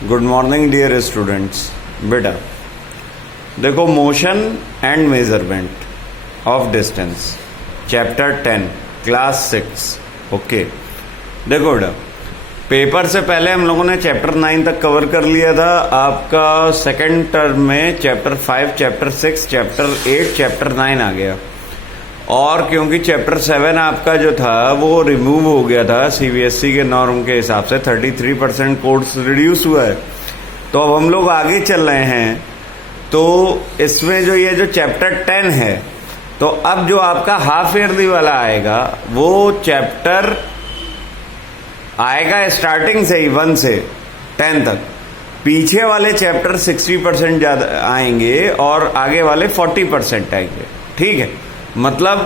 Good morning dear students. बेटा देखो, motion and measurement of distance, chapter 10, class 6। Okay, देखो बेटा, पेपर से पहले हम लोगों ने चैप्टर 9 तक कवर कर लिया था। आपका सेकेंड टर्म में चैप्टर 5, चैप्टर 6, चैप्टर 8, चैप्टर 9 आ गया। और क्योंकि चैप्टर 7 आपका जो था वो रिमूव हो गया था सीबीएसई के नॉर्म के हिसाब से, 33% कोर्स रिड्यूस हुआ है, तो अब हम लोग आगे चल रहे हैं। तो इसमें जो ये जो चैप्टर 10 है, तो अब जो आपका हाफ ईयरली वाला आएगा वो चैप्टर आएगा स्टार्टिंग से ही 1 से 10 तक। पीछे वाले चैप्टर 60% ज्यादा आएंगे और आगे वाले 40% आएंगे। ठीक है, मतलब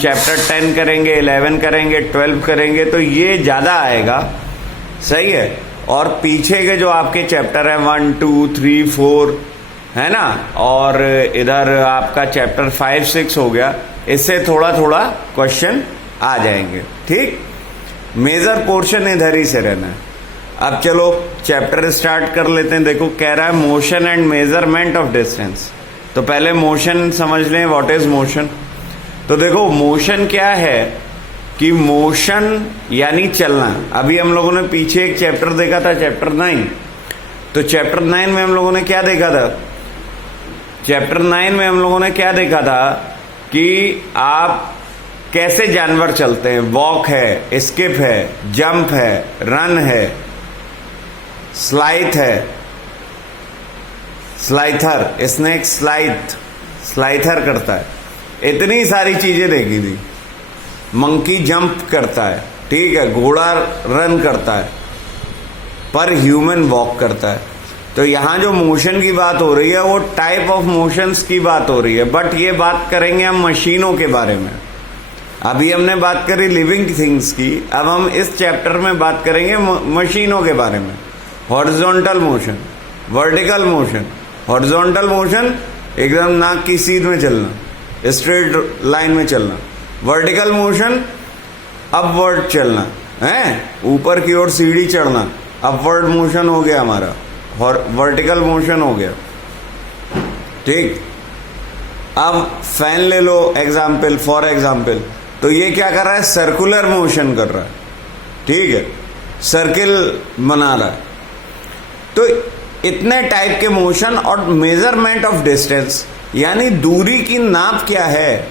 चैप्टर 10 करेंगे, 11 करेंगे, 12 करेंगे, तो ये ज्यादा आएगा। सही है। और पीछे के जो आपके चैप्टर है 1, 2, 3, 4 है ना, और इधर आपका चैप्टर 5, 6 हो गया, इससे थोड़ा थोड़ा क्वेश्चन आ जाएंगे। ठीक, मेजर पोर्शन इधर ही से रहना है। अब चलो चैप्टर स्टार्ट कर लेते हैं। देखो, कह रहा है motion and measurement of distance. तो पहले मोशन समझ लें, व्हाट इज मोशन। तो देखो, मोशन क्या है कि मोशन यानी चलना। अभी हम लोगों ने पीछे एक चैप्टर देखा था, चैप्टर 9। तो चैप्टर 9 में हम लोगों ने क्या देखा था? चैप्टर 9 में हम लोगों ने क्या देखा था कि आप कैसे जानवर चलते हैं। वॉक है, स्किप है, जंप है, रन है, स्लाइथ है, स्लाइथर, स्नेक स्लाइथर करता है, इतनी सारी चीजें देखी थी। मंकी जंप करता है, ठीक है, घोड़ा रन करता है, पर ह्यूमन वॉक करता है। तो यहां जो मोशन की बात हो रही है वो टाइप ऑफ मोशंस की बात हो रही है, बट ये बात करेंगे हम मशीनों के बारे में। अभी हमने बात करी लिविंग थिंग्स की, अब हम इस चैप्टर में बात करेंगे मशीनों के बारे में। Horizontal motion, vertical motion. Horizontal motion एकदम नाक की सीध में चलना, स्ट्रेट लाइन में चलना। वर्टिकल मोशन अपवर्ड चलना है, ऊपर की ओर सीढ़ी चढ़ना, अपवर्ड मोशन हो गया हमारा, और वर्टिकल मोशन हो गया। ठीक, अब फैन ले लो एग्जाम्पल, फॉर एग्जाम्पल। तो ये क्या कर रहा है? सर्कुलर मोशन कर रहा है, ठीक है, सर्किल बना रहा है। तो इतने टाइप के मोशन। और मेजरमेंट ऑफ डिस्टेंस यानी दूरी की नाप क्या है।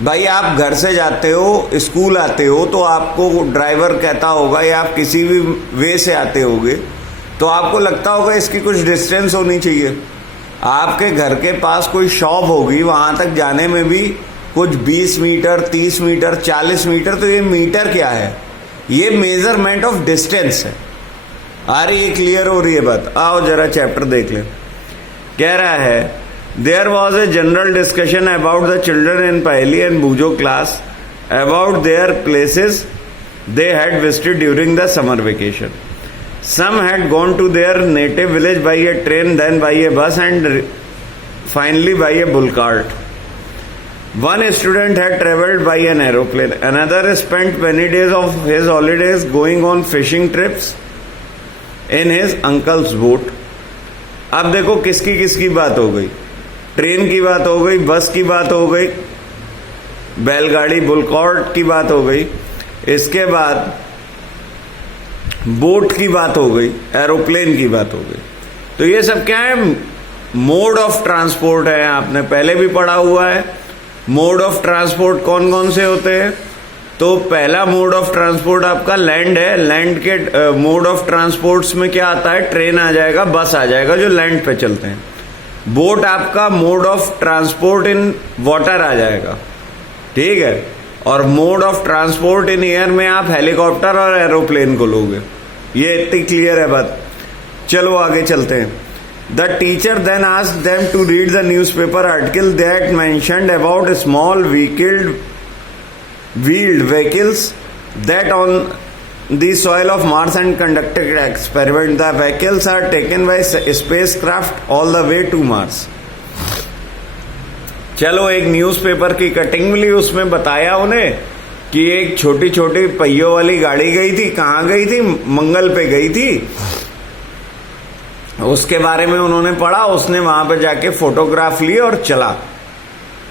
भाई आप घर से जाते हो, स्कूल आते हो, तो आपको ड्राइवर कहता होगा या आप किसी भी वे से आते होगे तो आपको लगता होगा इसकी कुछ डिस्टेंस होनी चाहिए। आपके घर के पास कोई शॉप होगी, वहां तक जाने में भी कुछ 20 मीटर, 30 मीटर, 40 मीटर। तो ये मीटर क्या है? ये मेजरमेंट ऑफ डिस्टेंस है। आ रही है, क्लियर हो रही है बात? आओ जरा चैप्टर देख ले। कह रहा है there was a general discussion about the children in Paheli and Boojho class about their places they had visited during the summer vacation. Some had gone to their native village by a train, then by a bus, and finally by a bull cart. One student had travelled by an aeroplane. Another spent many days of his holidays going on fishing trips in his uncle's boat. अब देखो किसकी किसकी बात हो गई। Train की बात हो गई, बस की बात हो गई, बैलगाड़ी बुल कार्ट की बात हो गई, इसके बाद बोट की बात हो गई, एरोप्लेन की बात हो गई। तो ये सब क्या है? मोड ऑफ ट्रांसपोर्ट है। आपने पहले भी पढ़ा हुआ है। मोड ऑफ ट्रांसपोर्ट कौन कौन से होते हैं? तो पहला मोड ऑफ ट्रांसपोर्ट आपका लैंड है। लैंड के मोड ऑफ ट्रांसपोर्ट्स में क्या आता है? ट्रेन आ जाएगा, बस आ जाएगा, जो लैंड पे चलते हैं। बोट आपका mode of transport in water आ जाएगा, ठीक है। और mode of transport in air में आप हेलीकॉप्टर और एरोप्लेन को लोगे। ये इतनी क्लियर है बात। चलो आगे चलते हैं। The teacher then asked them to read the newspaper article that mentioned about small wheeled vehicles that on the soil of Mars and conducted experiment. The vehicles are taken by spacecraft all the way to Mars. चलो एक newspaper की cutting मिली, उसमें बताया उन्हें कि एक छोटी छोटी पहियों वाली गाड़ी गई थी। कहाँ गई थी? मंगल पे गई थी। उसके बारे में उन्होंने पढ़ा, उसने वहां पे जाके फोटोग्राफ ली और चला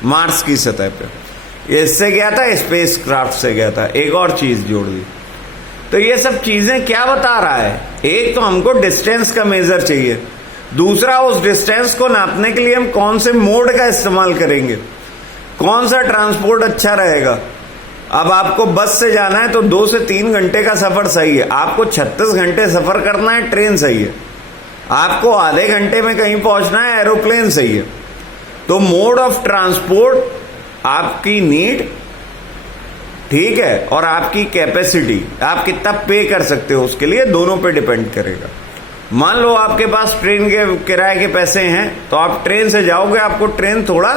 मार्स की सतह पे। इससे गया था, स्पेस क्राफ्ट से गया था। एक और चीज जोड़ दी। तो ये सब चीजें क्या बता रहा है? एक तो हमको डिस्टेंस का मेजर चाहिए, दूसरा उस डिस्टेंस को नापने के लिए हम कौन से मोड का इस्तेमाल करेंगे, कौन सा ट्रांसपोर्ट अच्छा रहेगा। अब आपको बस से जाना है तो 2 से 3 घंटे का सफर सही है, आपको 36 घंटे सफर करना है ट्रेन सही है, आपको आधे घंटे में कहीं पहुंचना है एरोप्लेन सही है। तो मोड ऑफ ट्रांसपोर्ट, आपकी नीड, ठीक है, और आपकी कैपेसिटी, आप कितना पे कर सकते हो उसके लिए, दोनों पे डिपेंड करेगा। मान लो आपके पास ट्रेन के किराए के पैसे हैं तो आप ट्रेन से जाओगे, आपको ट्रेन थोड़ा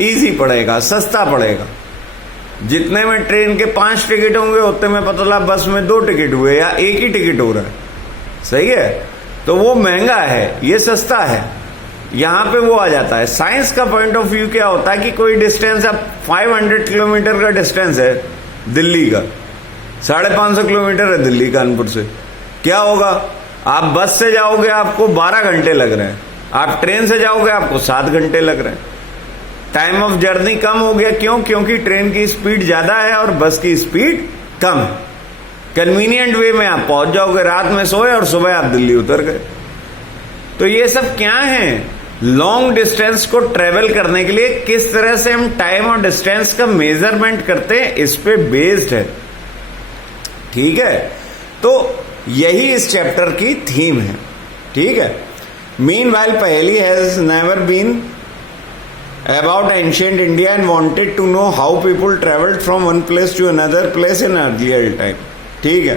इजी पड़ेगा, सस्ता पड़ेगा। जितने में ट्रेन के 5 टिकट होंगे उतने में पता चला बस में 2 टिकट हुए या एक ही टिकट हो रहा है, सही है। तो वो महंगा है, ये सस्ता है, यहां पे वो आ जाता है। साइंस का पॉइंट ऑफ व्यू क्या होता है कि कोई डिस्टेंस, अब 500 किलोमीटर का डिस्टेंस है दिल्ली का, 550 किलोमीटर है दिल्ली कानपुर से, क्या होगा? आप बस से जाओगे आपको 12 घंटे लग रहे हैं, आप ट्रेन से जाओगे आपको 7 घंटे लग रहे हैं। टाइम ऑफ जर्नी कम हो गया, क्यों? क्योंकि ट्रेन की स्पीड ज्यादा है और बस की स्पीड कम है। कन्वीनियंट वे में आप पहुंच जाओगे, रात में सोए और सुबह आप दिल्ली उतर गए। तो ये सब क्या है? लॉन्ग डिस्टेंस को ट्रेवल करने के लिए किस तरह से हम टाइम और डिस्टेंस का मेजरमेंट करते हैं, इस पे बेस्ड है, ठीक है। तो यही इस चैप्टर की थीम है, ठीक है। Meanwhile Paheli has never been about ancient India and wanted to know how people traveled from one place to another place in earlier time, ठीक है।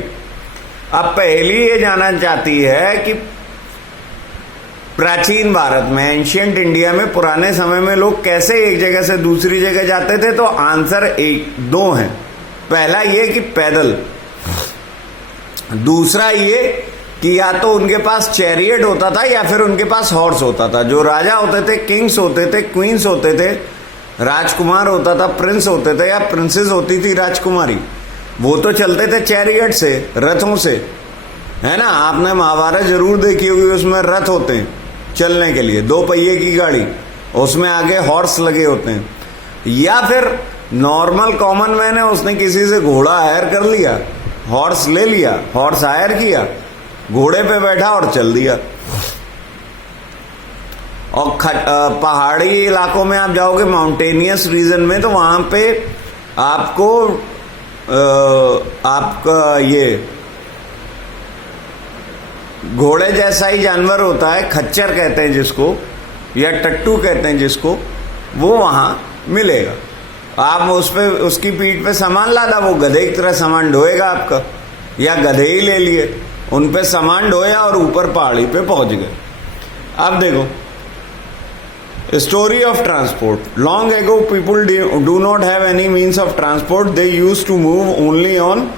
अब पहेली ये जानना चाहती है कि प्राचीन भारत में, एंशियंट इंडिया में, पुराने समय में लोग कैसे एक जगह से दूसरी जगह जाते थे। तो आंसर 2 है। पहला ये कि पैदल, दूसरा ये कि या तो उनके पास चैरियट होता था या फिर उनके पास हॉर्स होता था। जो राजा होते थे, किंग्स होते थे, क्वींस होते थे, राजकुमार होता था, प्रिंस होते थे या प्रिंसेस होती थी राजकुमारी, वो तो चलते थे चैरियट से, रथों से, है ना। आपने महाभारत जरूर देखी होगी, उसमें रथ होते हैं चलने के लिए, 2 पहिए की गाड़ी, उसमें आगे हॉर्स लगे होते हैं। या फिर नॉर्मल कॉमन मैन है, उसने किसी से घोड़ा हायर कर लिया, हॉर्स ले लिया, हॉर्स हायर किया, घोड़े पे बैठा और चल दिया। और पहाड़ी इलाकों में आप जाओगे, माउंटेनियस रीजन में, तो वहां पे आपको आपका ये घोड़े जैसा ही जानवर होता है, खच्चर कहते हैं जिसको, या टट्टू कहते हैं जिसको, वो वहां मिलेगा। आप उस पे, उसकी पीठ पे सामान लादा, वो गधे की तरह सामान ढोएगा आपका, या गधे ही ले लिए, उन पे सामान ढोया और ऊपर पहाड़ी पे पहुंच गए। अब देखो, story of transport. Long ago people do not have any means of transport, they use to move only on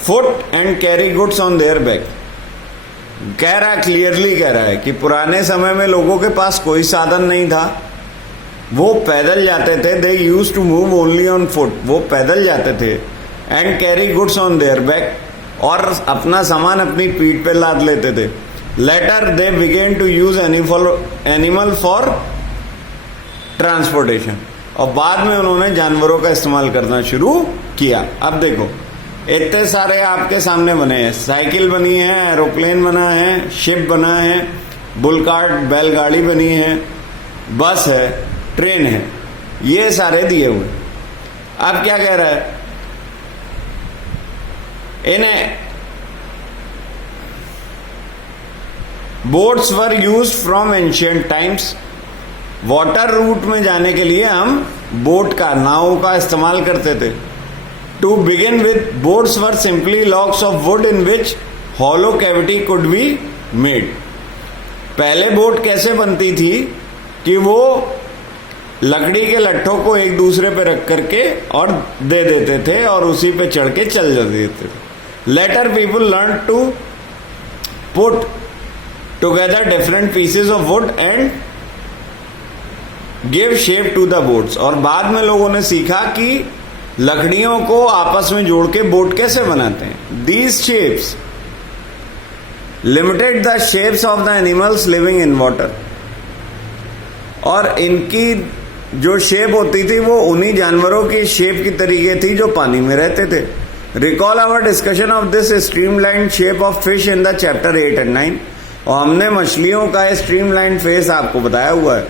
foot and carry goods on their back. कह रहा है, क्लियरली कह रहा है कि पुराने समय में लोगों के पास कोई साधन नहीं था, वो पैदल जाते थे। They use to move only on foot, वो पैदल जाते थे, and carry goods on their back, और अपना सामान अपनी पीठ पे लाद लेते थे। Later they begin to use animal for transportation, और बाद में उन्होंने जानवरों का इस्तेमाल करना शुरू किया। अब देखो, इतने सारे आपके सामने बने हैं, साइकिल बनी है, एरोप्लेन बना है, शिप बना है, बुलकार्ट बैलगाड़ी बनी है, बस है, ट्रेन है, ये सारे दिए हुए। अब क्या कह रहा है, इन्हें boats were used from ancient times. Water route में जाने के लिए हम बोट का, नाव का इस्तेमाल करते थे। To begin with, boats were simply logs of wood in which hollow cavity could be made. पहले बोट कैसे बनती थी कि वो लकड़ी के लट्ठों को एक दूसरे पे रख करके और दे देते थे और उसी पे चढ़ के चल जाते थे। Later people learn to put together different pieces of wood and give shape to the boats. और बाद में लोगों ने सीखा कि लकड़ियों को आपस में जोड़ के बोट कैसे बनाते हैं। These shapes limited the shapes of the animals living in water, और इनकी जो शेप होती थी वो उन्हीं जानवरों की शेप की तरीके थी जो पानी में रहते थे। Recall our discussion of this streamline shape of fish in the chapter 8 and 9, और हमने मछलियों का स्ट्रीमलाइन फेस आपको बताया हुआ है।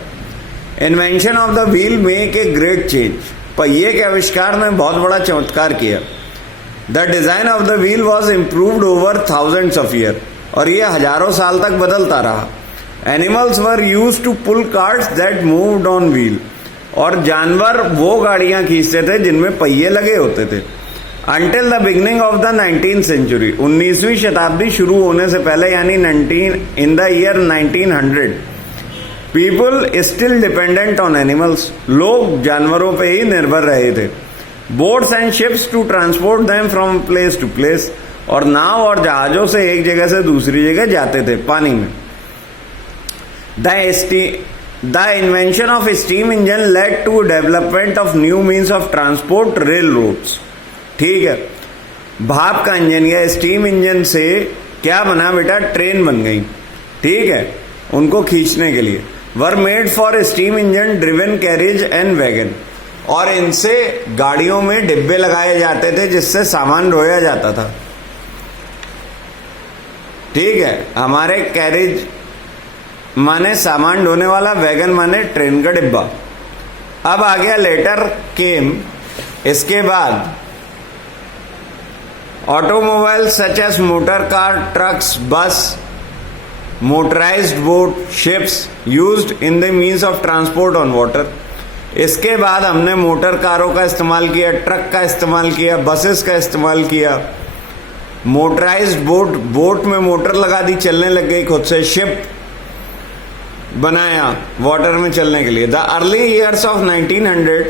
Invention of the wheel make a great change, पहिए के आविष्कार ने बहुत बड़ा चमत्कार किया। The design of the wheel was improved over thousands of year, और ये हजारों साल तक बदलता रहा। Animals were use to pull carts that moved on wheel, और जानवर वो गाड़ियां खींचते थे जिनमें पहिए लगे होते थे। Until the beginning of the 19th century, 19वीं शताब्दी शुरू होने से पहले यानी in the year 1900, people still dependent on animals, लोग जानवरों पे ही निर्भर रहे थे। Boats and ships to transport them from place to place, और नाव और जहाजों से एक जगह से दूसरी जगह जाते थे पानी में। The invention of steam engine led to development of new means of transport, railroads. ठीक है, भाप का इंजन या स्टीम इंजन से क्या बना बेटा, ट्रेन बन गई। ठीक है, उनको खींचने के लिए। Were made for steam engine driven carriage and wagon, और इनसे गाड़ियों में डिब्बे लगाए जाते थे जिससे सामान ढोया जाता था। ठीक है, हमारे कैरिज माने सामान ढोने वाला, वैगन माने ट्रेन का डिब्बा। अब आ गया लेटर केम, इसके बाद automobile such as motor car, trucks, bus, motorised boat, ships used in the means of transport on water. इसके बाद हमने मोटर कारों का इस्तेमाल किया, ट्रक का इस्तेमाल किया, बसेस का इस्तेमाल किया, मोटराइज्ड बोट, बोट में मोटर लगा दी, चलने लग गई खुद से, शिप बनाया वाटर में चलने के लिए। The early years of 1900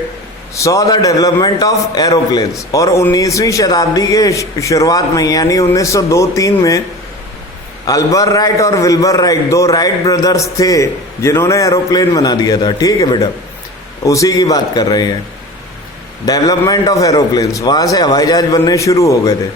saw the development of aeroplanes, और 19वीं शताब्दी के शुरुआत में यानी 1902-3 में अल्बर राइट और विल्बर राइट, दो राइट ब्रदर्स थे जिन्होंने एरोप्लेन बना दिया था। ठीक है बेटा, उसी की बात कर रहे हैं। डेवलपमेंट ऑफ एरोप्लेन्स, वहां से हवाई जहाज बनने शुरू हो गए थे।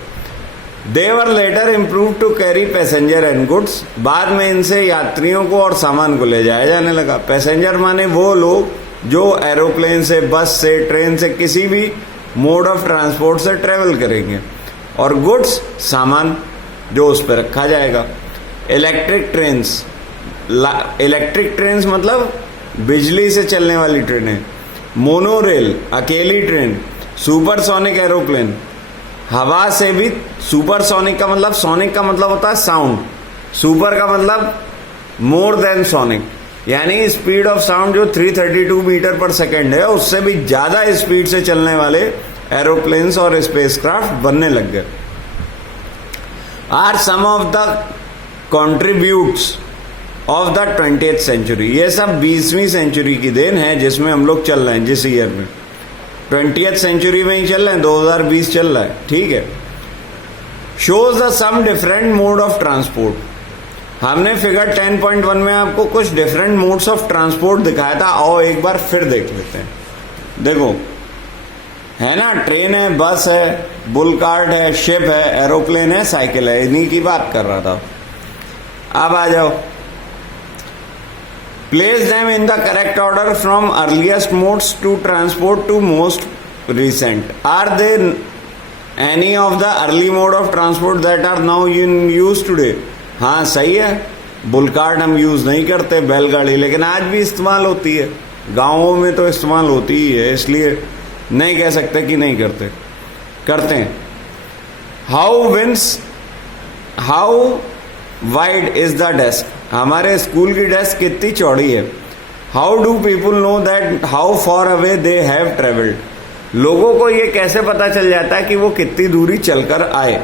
They were later improve to carry passenger and goods, बाद में इनसे यात्रियों को और सामान को ले जाया जाने लगा। पैसेंजर माने वो लोग जो एरोप्लेन से, बस से, ट्रेन से, किसी भी मोड ऑफ ट्रांसपोर्ट से ट्रेवल करेंगे, और गुड्स सामान जो उस पर रखा जाएगा। इलेक्ट्रिक ट्रेन्स, इलेक्ट्रिक ट्रेन्स मतलब बिजली से चलने वाली ट्रेनें। मोनोरेल, अकेली ट्रेन। सुपरसोनिक एरोप्लेन, हवा से भी, सुपरसोनिक का मतलब, सोनिक का मतलब होता है साउंड, सुपर का मतलब मोर देन सोनिक, यानी स्पीड ऑफ साउंड जो 332 मीटर पर सेकेंड है, उससे भी ज्यादा स्पीड से चलने वाले एरोप्लेन्स और स्पेसक्राफ्ट बनने लग गए। Are some of the contributes of the 20th century, ये सब 20वीं सेंचुरी की देन है जिसमें हम लोग चल रहे हैं, जिस ईयर में 20th century में ही चल रहे हैं, 2020 चल रहा है। ठीक है, shows the some different mode of transport, हमने फिगर 10.1 में आपको कुछ डिफरेंट मोड्स ऑफ ट्रांसपोर्ट दिखाया था, आओ एक बार फिर देख लेते हैं। देखो, है ना, ट्रेन है, बस है, बुल कार्ट है, शिप है, एरोप्लेन है, साइकिल है, इन्हीं की बात कर रहा था। अब आ जाओ, place them in the correct order from earliest modes to transport to most recent. Are they any of the early mode of transport that are now in use today? हाँ सही है, बुल कार्ट हम use नहीं करते, बैलगाड़ी, लेकिन आज भी इस्तेमाल होती है, गांवों में तो इस्तेमाल होती ही है, इसलिए नहीं कह सकते कि नहीं करते, करते हैं। How wide is the desk, हमारे स्कूल की डेस्क कितनी चौड़ी है। How do people no that how for away they have travelled, लोगों को ये कैसे पता चल जाता है कि वो कितनी दूरी चलकर आए।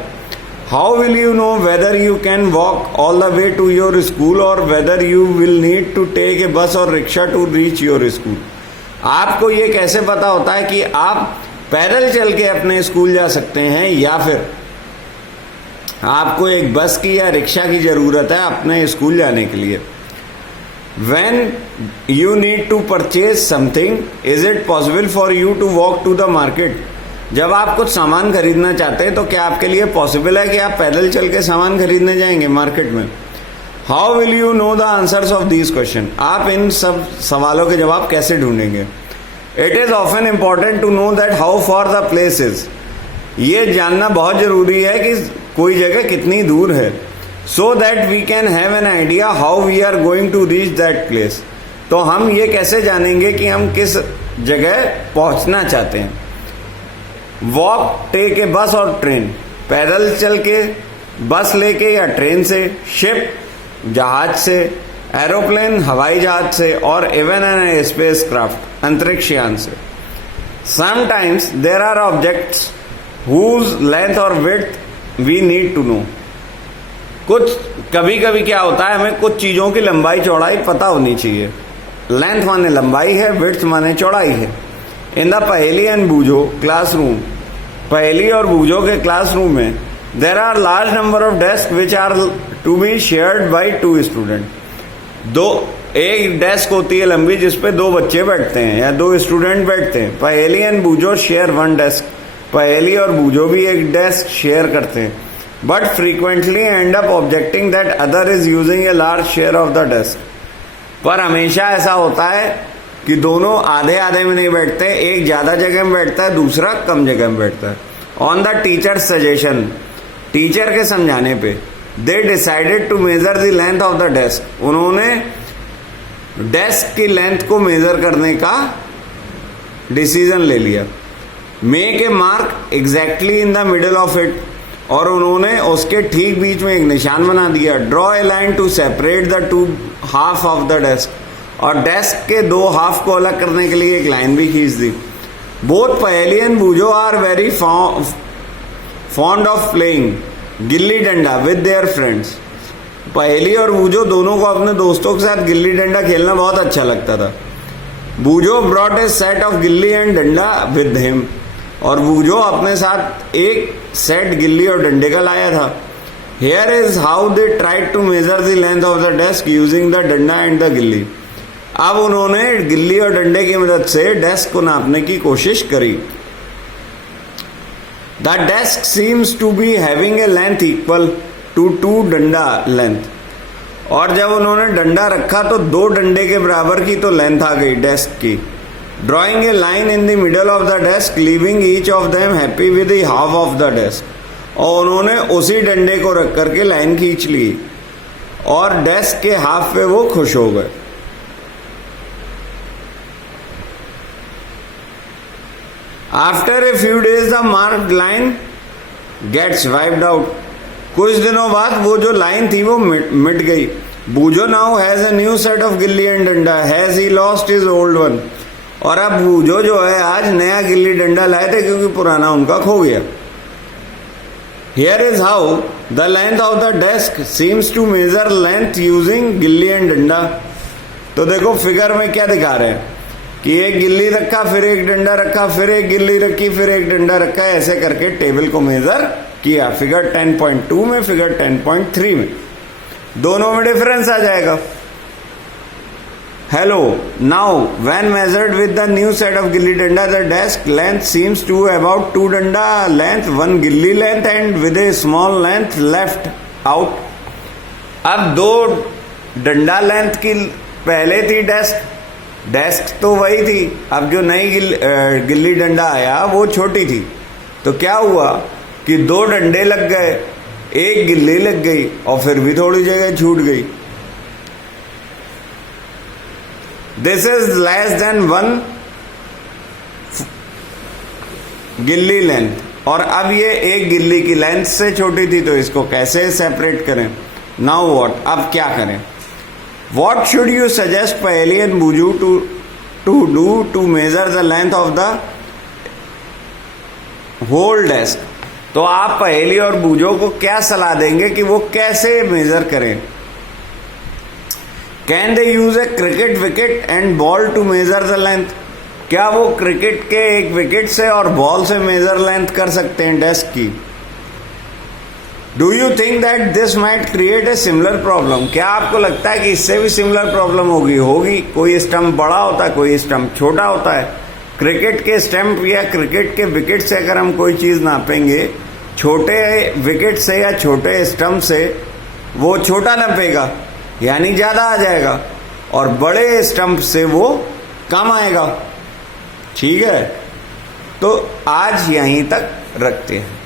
How will you know whether you can walk all the way to your school और whether you will need to take a bus और rickshaw to reach your school, आपको ये कैसे पता होता है कि आप पैदल चल के अपने स्कूल जा सकते हैं या फिर आपको एक बस की या रिक्शा की जरूरत है अपने स्कूल जाने के लिए। When you need to purchase something, is it possible for you to walk to the market? जब आप कुछ सामान खरीदना चाहते हैं तो क्या आपके लिए पॉसिबल है कि आप पैदल चल के सामान खरीदने जाएंगे मार्केट में? How will you know the answers of these question? आप इन सब सवालों के जवाब कैसे ढूंढेंगे? It is often important to know that how far the place is. ये जानना बहुत जरूरी है कि कोई जगह कितनी दूर है, so that we can have an idea how we are going to reach that place. तो हम ये कैसे जानेंगे कि हम किस जगह पहुंचना चाहते हैं? वॉक, टेक ए बस और ट्रेन, पैदल चल के, बस लेके या ट्रेन से, शिप जहाज से, एरोप्लेन हवाई जहाज से, और इवन एन स्पेस क्राफ्ट अंतरिक्ष यान से। Sometimes there are objects whose length और width we need to know. कभी कभी क्या होता है, हमें कुछ चीजों की लंबाई चौड़ाई पता होनी चाहिए। लेंथ माने लंबाई है, विड्थ माने चौड़ाई है। In the Paheli and Boojho classroom, Paheli और बूझो के क्लासरूम में there are large number of desk which are to be shared by 2 student. एक डेस्क होती है लंबी जिसपे 2 बच्चे बैठते हैं या 2 स्टूडेंट बैठते हैं। पहेली एंड बूझो शेयर 1 डेस्क, पहेली और बूझो भी एक डेस्क शेयर करते हैं, but frequently and up objecting that other is using a large share of the desk. पर हमेशा ऐसा होता है कि दोनों आधे आधे में नहीं बैठते, एक ज्यादा जगह में बैठता है, दूसरा कम जगह में बैठता है। On the teacher suggestion, teacher के समझाने पे, they decided to measure the length of the desk, उन्होंने डेस्क की लेंथ को मेजर करने का डिसीजन ले लिया। Make a mark exactly in the middle of it, और उन्होंने उसके ठीक बीच में एक निशान बना दिया। Draw a line to separate the 2 half of the desk, और डेस्क के 2 हाफ को अलग करने के लिए एक लाइन भी खींच दी। Both Paheli and Boojho are very fond of playing gilli danda with their friends. पहेली और बूझो दोनों को अपने दोस्तों के साथ गिल्ली डंडा खेलना बहुत अच्छा लगता था। बूझो brought a set of gilli and डंडा विद हिम, और बूझो अपने साथ एक सेट गिल्ली और डंडे का लाया था। Here is how they tried to measure the length of the desk using the danda and the gilli. अब उन्होंने गिल्ली और डंडे की मदद से डेस्क को नापने की कोशिश करी। The desk seems to be having a length equal to 2 danda length, और जब उन्होंने डंडा रखा तो 2 डंडे के बराबर की तो लेंथ आ गई डेस्क की। Drawing a line in the middle of the desk leaving each of them happy with the half of the desk, और उन्होंने उसी डंडे को रख करके लाइन खींच ली और डेस्क के हाफ पे वो खुश हो गए। After a few days the marked line gets wiped out, कुछ दिनों बाद वो जो लाइन थी वो मिट गई। Boojho now has a new set of gilli and danda, has he lost his old one, और अब बूझो जो है आज नया गिल्ली डंडा लाए थे क्योंकि पुराना उनका खो गया। Here is how the length of the desk seems to measure length using गिल्ली एंड डंडा। तो देखो फिगर में क्या दिखा रहे हैं कि एक गिल्ली रखा, फिर एक डंडा रखा, फिर एक गिल्ली रखी, फिर एक डंडा रखा, ऐसे करके टेबल को मेजर किया। फिगर 10.2 में, फिगर 10.3 में, दोनों में डिफरेंस आ जाएगा। Hello, now when measured with the new set of gilli danda, the desk length seems to about 2 danda length, 1 gilli length and with a small length left out. अब 2 danda length की पहले थी desk तो वही थी, अब जो नई गिल्ली डंडा आया वो छोटी थी। तो क्या हुआ कि 2 डंडे लग गए, एक गिल्ली लग गई और फिर भी थोड़ी जगह छूट गई। दिस इज लेस देन 1 गिल्ली लेंथ, और अब ये एक गिल्ली की लेंथ से छोटी थी, तो इसको कैसे सेपरेट करें? नाउ व्हाट, अब क्या करें? What should you suggest Paheli and Boojho to do to measure the length of the whole desk? तो आप पहेली और बूझो को क्या सलाह देंगे कि वो कैसे मेजर करें? Can they use a cricket wicket and ball to measure the length? क्या वो क्रिकेट के एक विकेट से और बॉल से मेजर लेंथ कर सकते हैं डेस्क की? Do you think that this might create a similar problem? क्या आपको लगता है कि इससे भी सिमिलर प्रॉब्लम होगी? कोई स्टंप बड़ा होता है, कोई स्टंप छोटा होता है, क्रिकेट के स्टंप या क्रिकेट के विकेट से अगर हम कोई चीज़ नापेंगे, छोटे विकेट से या छोटे स्टंप से वो छोटा नापेगा यानी ज़्यादा आ जाएगा, और बड़े स्टंप से वो कम आएगा। ठीक है, तो आज यहीं तक रखते हैं।